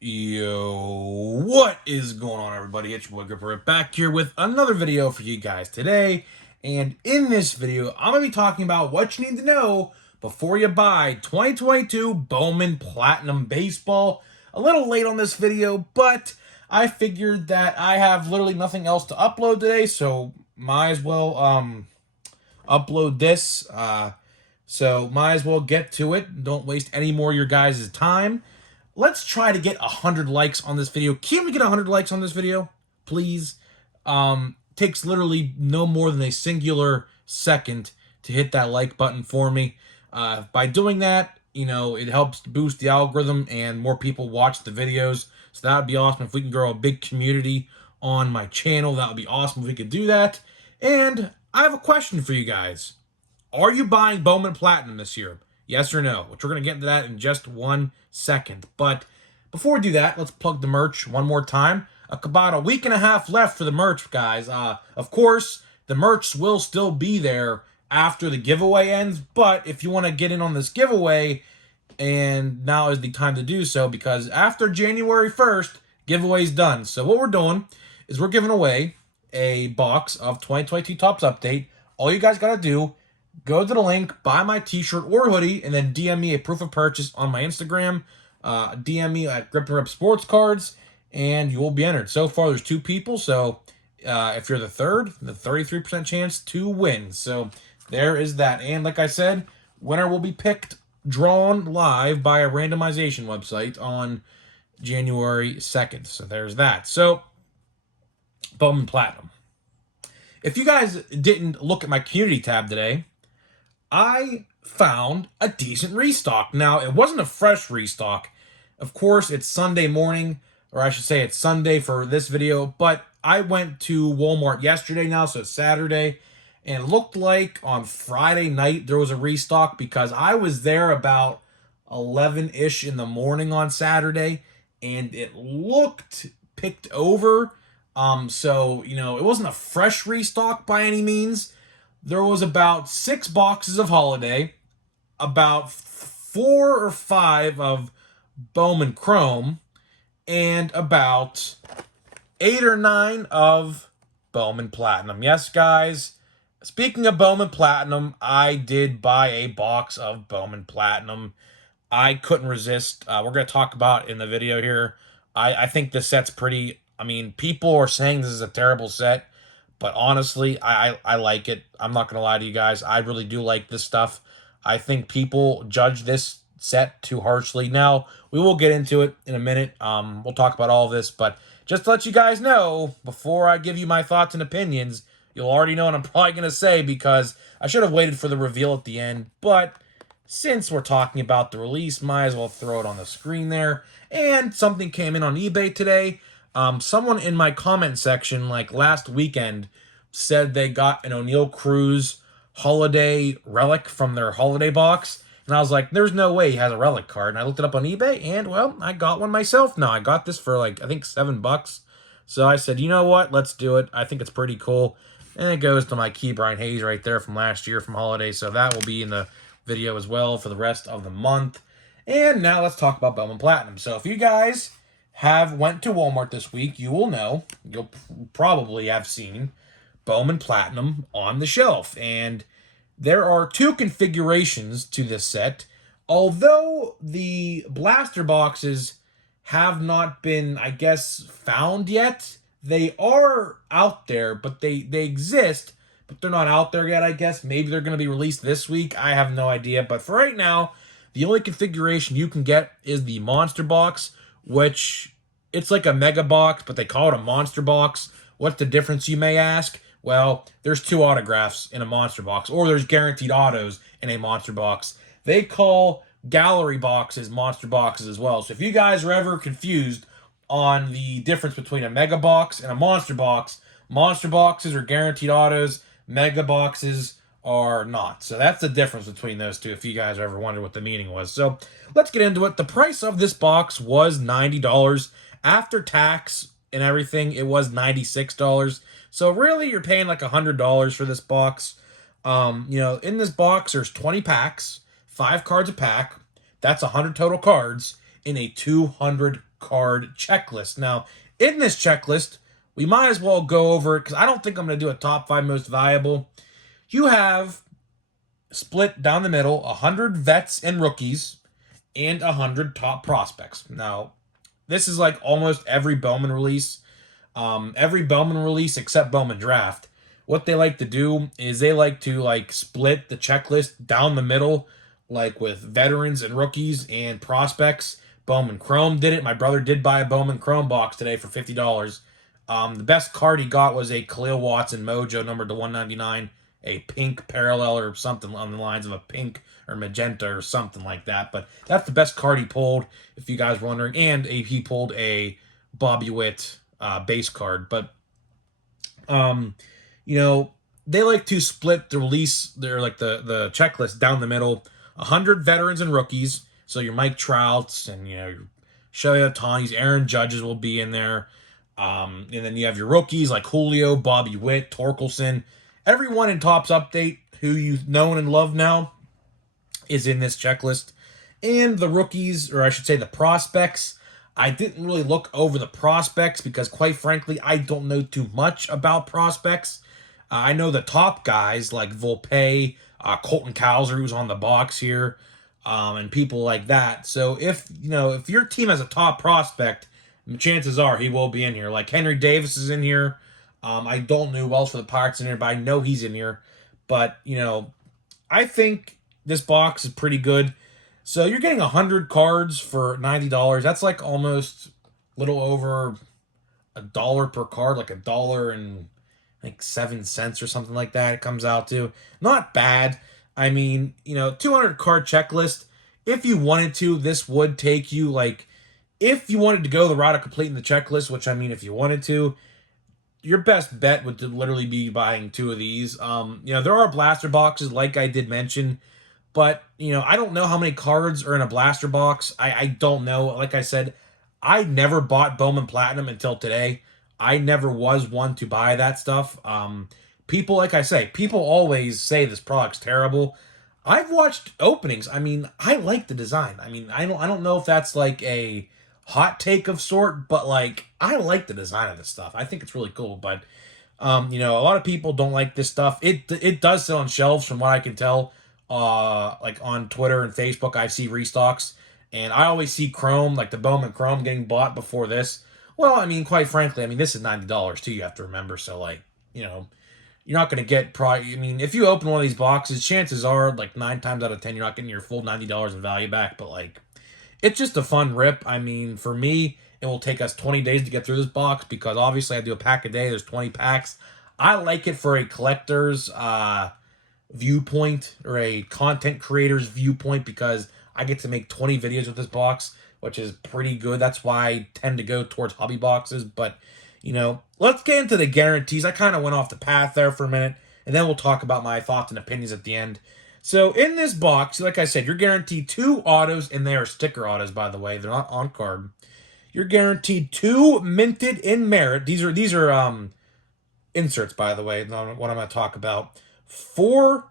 Yo, what is going on, everybody? It's your boy Gripper back here with another video for you guys today. And in this video, I'm going to be talking about what you need to know before you buy 2022 Bowman Platinum Baseball. A little late on this video, but I figured that I have literally nothing else to upload today, so might as well upload this. So might as well get to it. Don't waste any more of your guys' time. Let's try to get 100 likes on this video. Can we get 100 likes on this video, please? Takes literally no more than a singular second to hit that like button for me. By doing that, it helps boost the algorithm and more people watch the videos. So that would be awesome if we can grow a big community on my channel. That would be awesome if we could do that. And I have a question for you guys. Are you buying Bowman Platinum this year? Yes or no? Which we're going to get into that in just 1 second. But before we do that, let's plug the merch one more time. About a week and a half left for the merch, guys. Of course, the merch will still be there after the giveaway ends. But if you want to get in on this giveaway, and now is the time to do so, because after January 1st, giveaway's done. So what we're doing is we're giving away a box of 2022 Topps Update. All you guys got to do, go to the link, buy my t-shirt or hoodie, and then DM me a proof of purchase on my Instagram. DM me at Gripper Up Sports Cards, and you will be entered. So far, there's 2 people, so if you're the third, the 33% chance to win. So there is that. And like I said, winner will be picked, drawn live by a randomization website on January 2nd. So there's that. So, Bowman Platinum. If you guys didn't look at my community tab today, I found a decent restock. Now, it wasn't a fresh restock. Of course, it's Sunday morning, or I should say it's Sunday for this video, but I went to Walmart yesterday now, so it's Saturday, and it looked like on Friday night there was a restock because I was there about 11-ish in the morning on Saturday, and it looked picked over. So, it wasn't a fresh restock by any means. There was about 6 boxes of Holiday, about 4 or 5 of Bowman Chrome, and about 8 or 9 of Bowman Platinum. Yes, guys, speaking of Bowman Platinum, I did buy a box of Bowman Platinum. I couldn't resist. We're going to talk about in the video here. I think this set's pretty... people are saying this is a terrible set, but honestly, I like it. I'm not going to lie to you guys. I really do like this stuff. I think people judge this set too harshly. Now, we will get into it in a minute. We'll talk about all of this, but just to let you guys know, before I give you my thoughts and opinions, you'll already know what I'm probably going to say because I should have waited for the reveal at the end, but since we're talking about the release, might as well throw it on the screen there. And something came in on eBay today. Someone in my comment section, like last weekend, said they got an O'Neal Cruz holiday relic from their holiday box. And I was like, there's no way he has a relic card. And I looked it up on eBay, and, well, I got one myself now. I got this for, I think $7. So I said, you know what? Let's do it. I think it's pretty cool. And it goes to my Key Brian Hayes right there from last year from holiday. So that will be in the video as well for the rest of the month. And now let's talk about Bowman Platinum. So if you guys went to Walmart this week, you will know, you'll probably have seen Bowman Platinum on the shelf. And there are 2 configurations to this set. Although the blaster boxes have not been, I guess, found yet, they are out there, but they exist, but they're not out there yet, I guess. Maybe they're going to be released this week. I have no idea. But for right now, the only configuration you can get is the monster box, which it's like a mega box, but they call it a monster box. What's the difference, you may ask? Well, there's 2 autographs in a monster box, or there's guaranteed autos in a monster box. They call gallery boxes monster boxes as well. So if you guys are ever confused on the difference between a mega box and a monster boxes are guaranteed autos, mega boxes are not. So that's the difference between those 2, if you guys ever wondered what the meaning was. So let's get into it. The price of this box was $90. After tax and everything, it was $96. So really, you're paying like $100 for this box. In this box, there's 20 packs, 5 cards a pack. That's 100 total cards in a 200 card checklist. Now, in this checklist, we might as well go over it because I don't think I'm going to do a top 5 most valuable. You have split down the middle 100 vets and rookies and 100 top prospects. Now, this is like almost every Bowman release. Every Bowman release except Bowman Draft. What they like to do is they like to like split the checklist down the middle, like with veterans and rookies and prospects. Bowman Chrome did it. My brother did buy a Bowman Chrome box today for $50. The best card he got was a Khalil Watson Mojo numbered to 199, a pink parallel or something on the lines of a pink or magenta or something like that. But that's the best card he pulled, if you guys were wondering. And he pulled a Bobby Witt base card. But they like to split the release, they're like the checklist down the middle. 100 veterans and rookies. So your Mike Trouts and your Shohei Ohtani's, Aaron Judges will be in there. And then you have your rookies like Julio, Bobby Witt, Torkelson. Everyone in Topps Update who you've known and loved now is in this checklist. And the rookies, or I should say the prospects, I didn't really look over the prospects because, quite frankly, I don't know too much about prospects. I know the top guys like Volpe, Colton Cowser, who's on the box here, and people like that. So if your team has a top prospect, chances are he will be in here. Like Henry Davis is in here. I don't know who else for the Pirates in here, but I know he's in here. But I think this box is pretty good. So you're getting 100 cards for $90. That's like almost a little over $1 per card, like $1.07 or something like that. It comes out to not bad. I mean, 200 card checklist. If you wanted to, this would take you if you wanted to go the route of completing the checklist, which I mean, if you wanted to, your best bet would literally be buying 2 of these. There are blaster boxes, like I did mention. But, I don't know how many cards are in a blaster box. I don't know. Like I said, I never bought Bowman Platinum until today. I never was one to buy that stuff. People, like I say, people always say this product's terrible. I've watched openings. I mean, I like the design. I mean, I don't know if that's like a hot take of sort, but I like the design of this stuff. I think it's really cool. But a lot of people don't like this stuff. It does sit on shelves from what I can tell. On Twitter and Facebook, I see restocks, and I always see Chrome, like the Bowman Chrome, getting bought before this. Well, I mean, quite frankly, this is $90 too. You have to remember, so you're not going to get probably. I mean, if you open one of these boxes, chances are 9 times out of 10 you're not getting your full $90 in value back. But it's just a fun rip. I mean, for me, it will take us 20 days to get through this box because obviously I do a pack a day. There's 20 packs. I like it for a collector's viewpoint or a content creator's viewpoint because I get to make 20 videos with this box, which is pretty good. That's why I tend to go towards hobby boxes. But let's get into the guarantees. I kind of went off the path there for a minute, and then we'll talk about my thoughts and opinions at the end. So in this box, like I said, you're guaranteed 2 autos, and they are sticker autos, by the way. They're not on card. You're guaranteed 2 minted in merit. These are inserts, by the way, what I'm going to talk about. 4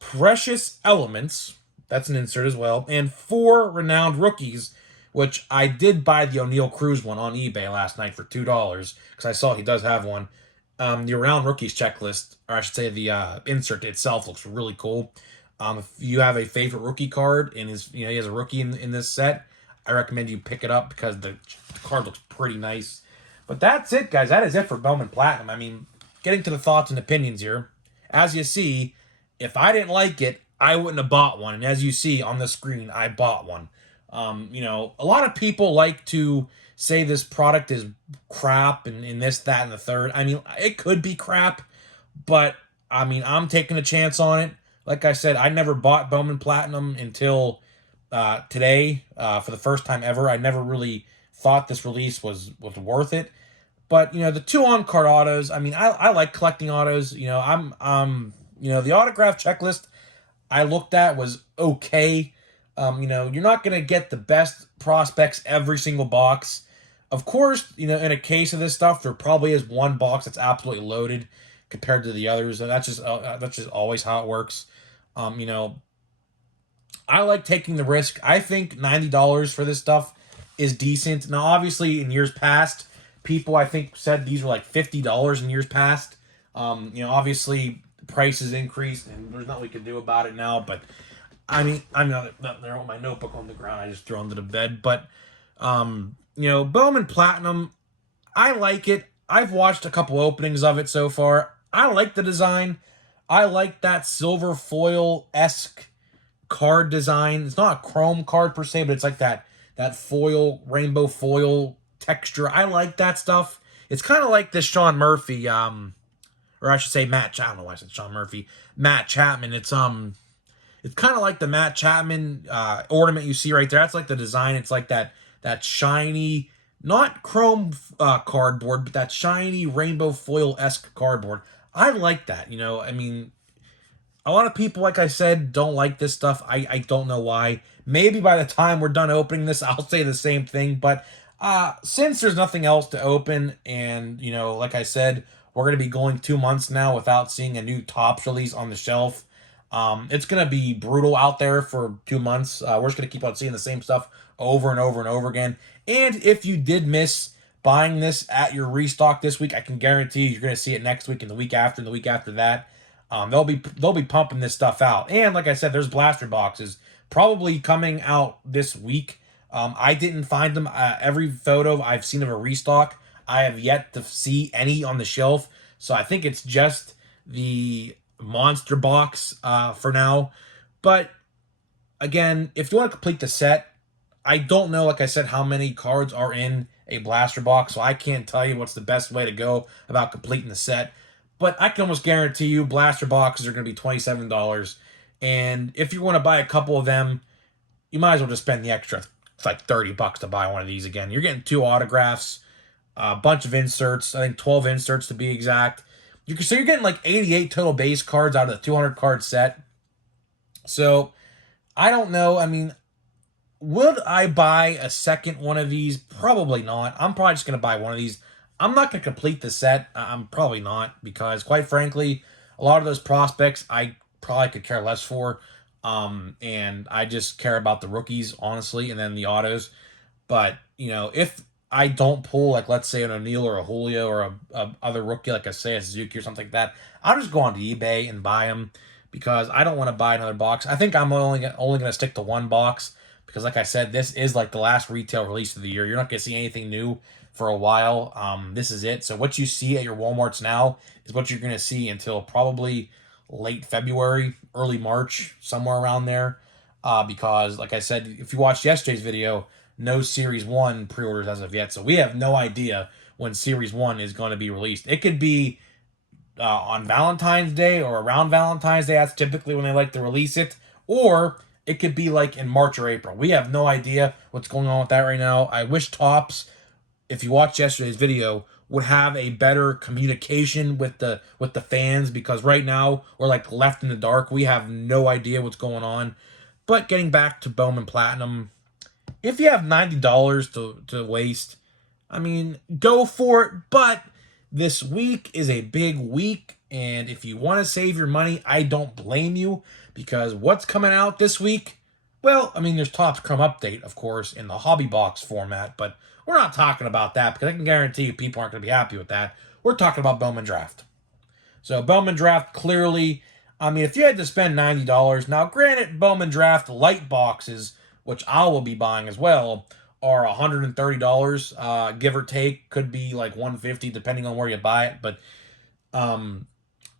precious elements, that's an insert as well, and 4 renowned rookies, which I did buy the O'Neal Cruz one on eBay last night for $2 because I saw he does have one. The renowned rookies checklist, or I should say the insert itself, looks really cool. If you have a favorite rookie card and he has a rookie in this set, I recommend you pick it up because the card looks pretty nice. But that's it, guys. That is it for Bowman Platinum. I mean, getting to the thoughts and opinions here. As you see, if I didn't like it, I wouldn't have bought one. And as you see on the screen, I bought one. A lot of people like to say this product is crap and this, that, and the third. I mean, it could be crap, but I'm taking a chance on it. Like I said, I never bought Bowman Platinum until today for the first time ever. I never really thought this release was worth it. But the 2 on-card autos, I like collecting autos. The autograph checklist I looked at was okay. You're not going to get the best prospects every single box. Of course, in a case of this stuff, there probably is one box that's absolutely loaded compared to the others. And that's just always how it works. I like taking the risk. I think $90 for this stuff is decent. Now, obviously, in years past, people I think said these were like $50 in years past. Obviously prices increased, and there's nothing we can do about it now. But I mean, I'm not there with my notebook on the ground. I just throw under the bed. But Bowman Platinum, I like it. I've watched a couple openings of it so far. I like the design. I like that silver foil esque card design. It's not a chrome card per se, but it's like that foil, rainbow foil texture. I like that stuff. It's kind of like this Sean Murphy, or I should say Matt. I don't know why I said Sean Murphy. Matt Chapman. It's kind of like the Matt Chapman ornament you see right there. That's like the design. It's like that shiny, not chrome cardboard, but that shiny rainbow foil esque cardboard. I like that. I mean, a lot of people, like I said, don't like this stuff. I don't know why. Maybe by the time we're done opening this, I'll say the same thing. But since there's nothing else to open, and like I said, we're gonna be going 2 months now without seeing a new Topps release on the shelf. It's gonna be brutal out there for 2 months. We're just gonna keep on seeing the same stuff over and over and over again. And if you did miss buying this at your restock this week, I can guarantee you're gonna see it next week and the week after and the week after that. They'll be pumping this stuff out. And like I said, there's blaster boxes probably coming out this week. I didn't find them. Every photo I've seen of a restock, I have yet to see any on the shelf. So I think it's just the monster box for now. But again, if you want to complete the set, I don't know, like I said, how many cards are in a blaster box, so I can't tell you what's the best way to go about completing the set. But I can almost guarantee you blaster boxes are going to be $27. And if you want to buy a couple of them, you might as well just spend the extra. It's like $30 to buy one of these again. You're getting 2 autographs, a bunch of inserts, I think 12 inserts to be exact. So you're getting like 88 total base cards out of the 200 card set. So I don't know. I mean, would I buy a second one of these? Probably not. I'm probably just going to buy one of these. I'm not going to complete the set. I'm probably not, because quite frankly, a lot of those prospects I probably could care less for. And I just care about the rookies, honestly, and then the autos. But, if I don't pull, like, let's say an O'Neal or a Julio or a other rookie, like I say, a Suzuki or something like that, I'll just go onto eBay and buy them, because I don't want to buy another box. I think I'm only going to stick to one box, because like I said, this is like the last retail release of the year. You're not going to see anything new for a while. This is it. So what you see at your Walmarts now is what you're going to see until probably late February, early March, somewhere around there. Because like I said, if you watched yesterday's video, no Series 1 pre-orders as of yet. So we have no idea when Series 1 is going to be released. It could be on Valentine's Day or around Valentine's Day. That's typically when they like to release it. Or it could be like in March or April. We have no idea what's going on with that right now. I wish Topps, if you watched yesterday's video, would have a better communication with the fans, because right now we're like left in the dark. We have no idea what's going on. But getting back to Bowman Platinum, if you have $90 to waste, I mean, go for it. But this week is a big week, and if you want to save your money, I don't blame you, because what's coming out this week? Well, I mean, there's Topps Chrome Update, of course, in the hobby box format, but we're not talking about that, because I can guarantee you people aren't going to be happy with that. We're talking about Bowman Draft. So Bowman Draft, clearly, I mean, if you had to spend $90, now granted, Bowman Draft light boxes, which I will be buying as well, are $130, give or take. Could be like $150 depending on where you buy it. But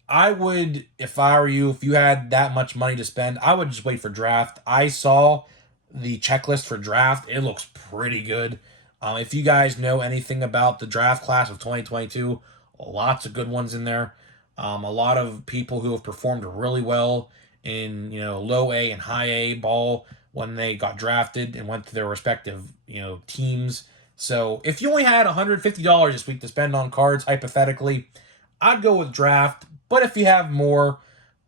I would, if I were you, if you had that much money to spend, I would just wait for draft. I saw the checklist for draft. It looks pretty good. If you guys know anything about the draft class of 2022, lots of good ones in there. A lot of people who have performed really well in low A and high A ball when they got drafted and went to their respective teams. So if you only had $150 this week to spend on cards, hypothetically, I'd go with draft. But if you have more,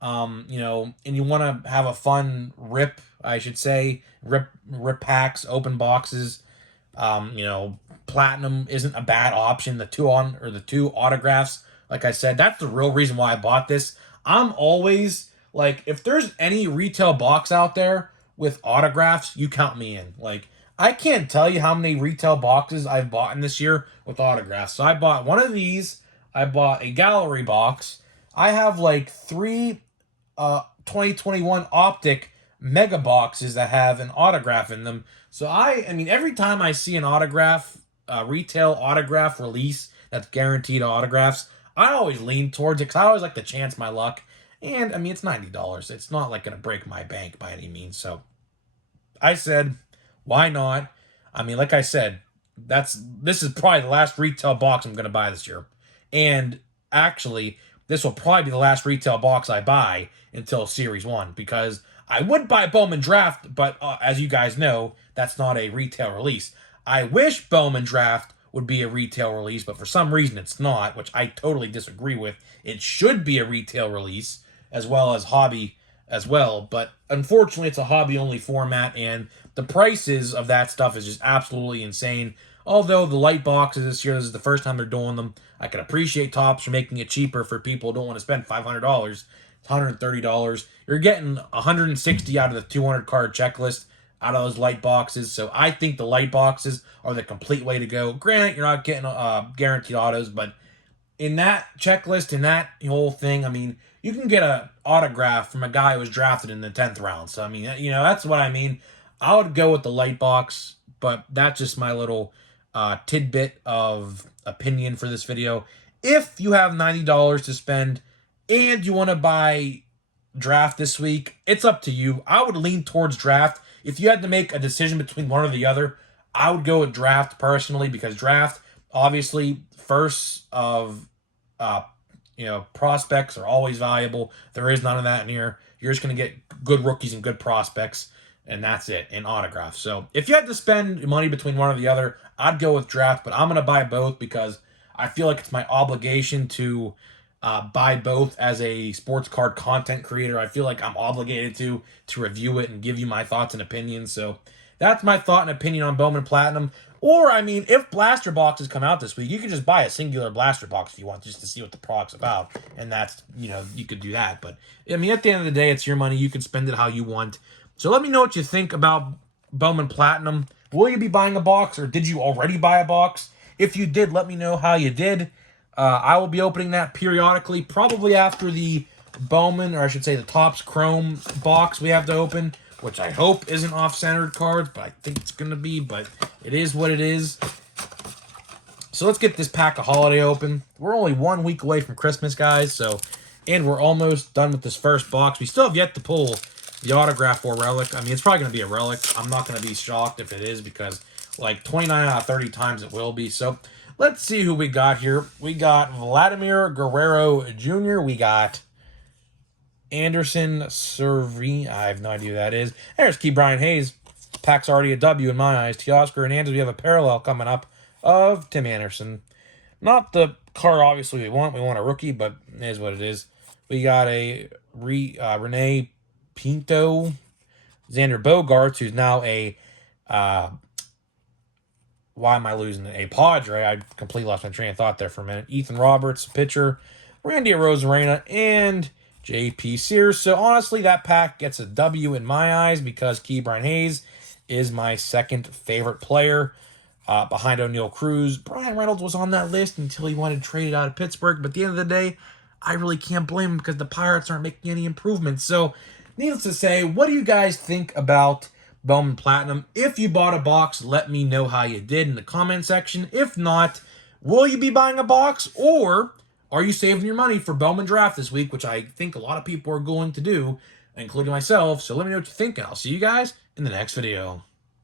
and you want to have a fun rip, I should say, rip packs, open boxes, platinum isn't a bad option. The two autographs, like I said, that's the real reason why I bought this. I'm always like, if there's any retail box out there with autographs, you count me in. Like, I can't tell you how many retail boxes I've bought in this year with autographs. So I bought one of these. I bought a gallery box. I have like 3 2021 optic mega boxes that have an autograph in them. So I mean, every time I see an autograph, retail autograph release that's guaranteed autographs, I always lean towards it because I always like to chance my luck. And I mean, it's $90. It's not like gonna break my bank by any means. So I said, why not? I mean, like I said, this is probably the last retail box I'm gonna buy this year. And actually, this will probably be the last retail box I buy until Series 1 because I would buy Bowman Draft, but as you guys know, that's not a retail release. I wish Bowman Draft would be a retail release, but for some reason it's not, which I totally disagree with. It should be a retail release as well as hobby as well, but unfortunately it's a hobby-only format, and the prices of that stuff is just absolutely insane. Although the light boxes this year, this is the first time they're doing them. I can appreciate Topps for making it cheaper for people who don't want to spend $500. It's $130. You're getting 160 out of the 200 card checklist out of those light boxes. So I think the light boxes are the complete way to go. Granted, you're not getting guaranteed autos, but in that checklist, in that whole thing, I mean, you can get an autograph from a guy who was drafted in the 10th round. So, I mean, you know, that's what I mean. I would go with the light box, but that's just my little tidbit of opinion for this video. If you have $90 to spend and you want to buy draft this week, it's up to you. I would lean towards draft. If you had to make a decision between one or the other, I would go with draft personally, because draft, obviously, firsts of prospects are always valuable. There is none of that in here. You're just going to get good rookies and good prospects, and that's it, in autographs. So if you had to spend money between one or the other, I'd go with draft, but I'm going to buy both because I feel like it's my obligation to buy both as a sports card content creator. I feel like I'm obligated to review it and give you my thoughts and opinions. So that's my thought and opinion on Bowman Platinum. Or, I mean, if blaster boxes come out this week, you can just buy a singular blaster box if you want, just to see what the product's about. And that's, you could do that. But, I mean, at the end of the day, it's your money. You can spend it how you want. So let me know what you think about Bowman Platinum. Will you be buying a box, or did you already buy a box? If you did, let me know how you did. I will be opening that periodically, probably after the Bowman, or I should say the Topps Chrome box we have to open, which I hope isn't off-centered cards, but I think it's going to be, but it is what it is. So let's get this pack of holiday open. We're only 1 week away from Christmas, guys, and we're almost done with this first box. We still have yet to pull the autograph or relic. I mean, it's probably going to be a relic. I'm not going to be shocked if it is, because like 29 out of 30 times it will be. So let's see who we got here. We got Vladimir Guerrero Jr. We got Anderson Cervi. I have no idea who that is. There's Key Brian Hayes. Pack's already a W in my eyes. Teoscar Hernandez, we have a parallel coming up of Tim Anderson. Not the card, obviously, we want. We want a rookie, but it is what it is. We got a Rene Pinto. Xander Bogaerts, who's now a... why am I losing it? A Padre. I completely lost my train of thought there for a minute. Ethan Roberts, pitcher. Randy Arozarena, and J.P. Sears. So, honestly, that pack gets a W in my eyes because Key Brian Hayes is my second favorite player behind O'Neal Cruz. Brian Reynolds was on that list until he wanted traded out of Pittsburgh. But at the end of the day, I really can't blame him because the Pirates aren't making any improvements. So, needless to say, what do you guys think about Bowman Platinum? If you bought a box, let me know how you did in the comment section. If not, will you be buying a box, or are you saving your money for Bowman Draft this week, which I think a lot of people are going to do, including myself. So let me know what you think, and I'll see you guys in the next video.